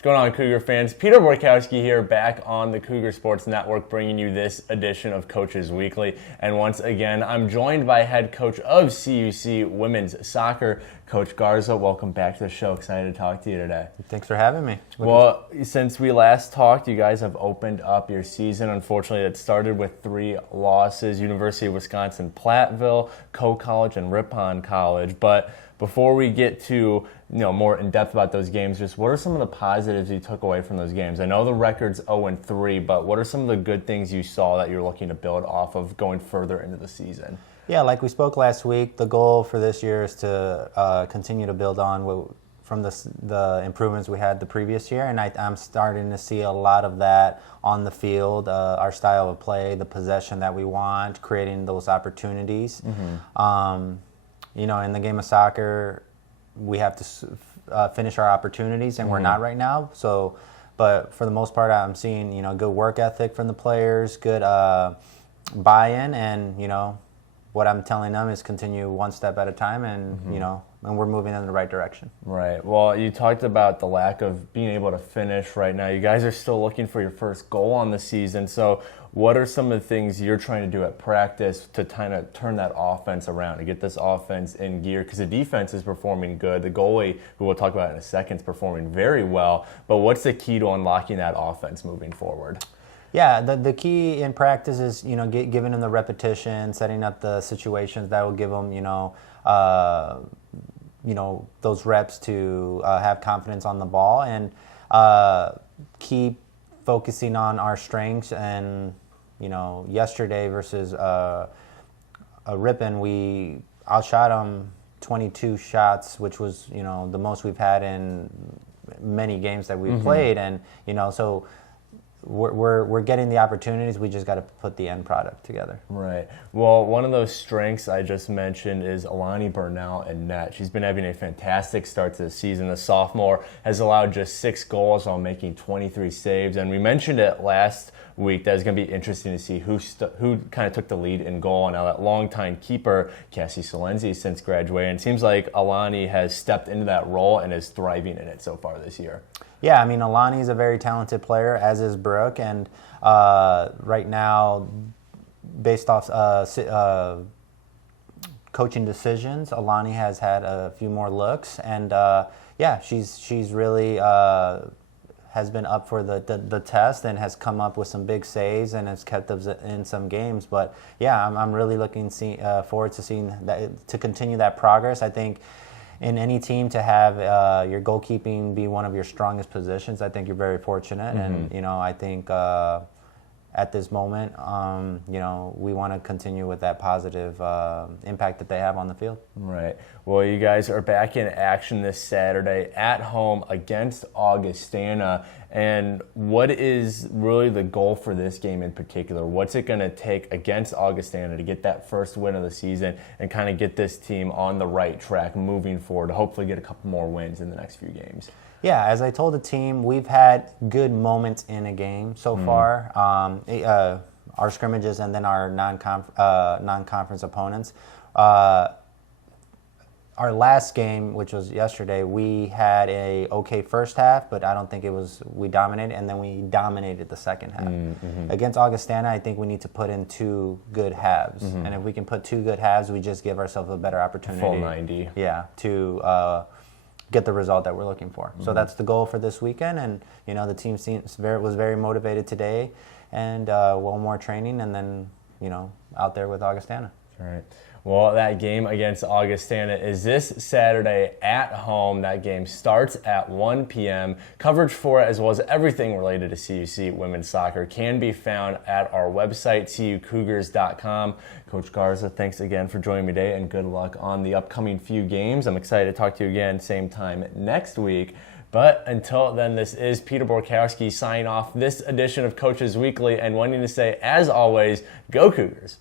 What's going on, Cougar fans? Peter Borkowski here, back on the Cougar Sports Network, bringing you this edition of Coaches Weekly. And once again, I'm joined by head coach of CUC women's soccer, Coach Garza. Welcome back to the show. Excited to talk to you today. Thanks for having me. Well, since we last talked, you guys have opened up your season. Unfortunately, it started with 3 losses: University of Wisconsin Platteville, Coe College, and Ripon College. But before we get to more in depth about those games, just what are some of the positives you took away from those games? I know the record's 0-3, but what are some of the good things you saw that you're looking to build off of going further into the season? Yeah, like we spoke last week, the goal for this year is to continue to build on from the improvements we had the previous year, and I'm starting to see a lot of that on the field. Our style of play, the possession that we want, creating those opportunities. Mm-hmm. In the game of soccer, we have to finish our opportunities, and we're not right now. So, but for the most part, I'm seeing good work ethic from the players, good buy-in, and what I'm telling them is continue one step at a time, and and we're moving in the right direction. Right. Well, you talked about the lack of being able to finish right now. You guys are still looking for your first goal on the season. So what are some of the things you're trying to do at practice to kind of turn that offense around, to get this offense in gear? Because the defense is performing good. The goalie, who we'll talk about in a second, is performing very well. But what's the key to unlocking that offense moving forward? Yeah, the key in practice is giving them the repetition, setting up the situations that will give them those reps to have confidence on the ball, and keep focusing on our strengths. And yesterday versus a Ripon, we outshot them 22 shots, which was the most we've had in many games that we've played, and so we're getting the opportunities. We just got to put the end product together. Right. Well, one of those strengths I just mentioned is Alani Burnell in net. She's been having a fantastic start to the season. The sophomore has allowed just 6 goals while making 23 saves. And we mentioned it last week that it's going to be interesting to see who kind of took the lead in goal. And now that longtime keeper, Cassie Solenzi, since graduating, it seems like Alani has stepped into that role and is thriving in it so far this year. Yeah, I mean, Alani is a very talented player, as is Brooke, and right now, based off coaching decisions, Alani has had a few more looks, and she's really has been up for the test and has come up with some big saves and has kept us in some games. But yeah, I'm really looking forward to seeing that, to continue that progress. I think in any team to have your goalkeeping be one of your strongest positions, I think you're very fortunate. And I think at this moment, we want to continue with that positive impact that they have on the field. Right. Well, you guys are back in action this Saturday at home against Augustana. And what is really the goal for this game in particular? What's it going to take against Augustana to get that first win of the season and kind of get this team on the right track moving forward to hopefully get a couple more wins in the next few games? Yeah, as I told the team, we've had good moments in a game so far. Our scrimmages and then our non-conference opponents. Our last game, which was yesterday, we had a okay first half, but I don't think we dominated, and then we dominated the second half. Against Augustana, I think we need to put in 2 good halves. And if we can put 2 good halves, we just give ourselves a better opportunity. Full 90. Yeah, to get the result that we're looking for. So that's the goal for this weekend, and the team was very motivated today, and one more training, and then out there with Augustana. All right. Well, that game against Augustana is this Saturday at home. That game starts at 1 p.m. Coverage for it, as well as everything related to CUC women's soccer, can be found at our website, cucougars.com. Coach Garza, thanks again for joining me today, and good luck on the upcoming few games. I'm excited to talk to you again same time next week. But until then, this is Peter Borkowski signing off this edition of Coaches Weekly, and wanting to say, as always, go Cougars.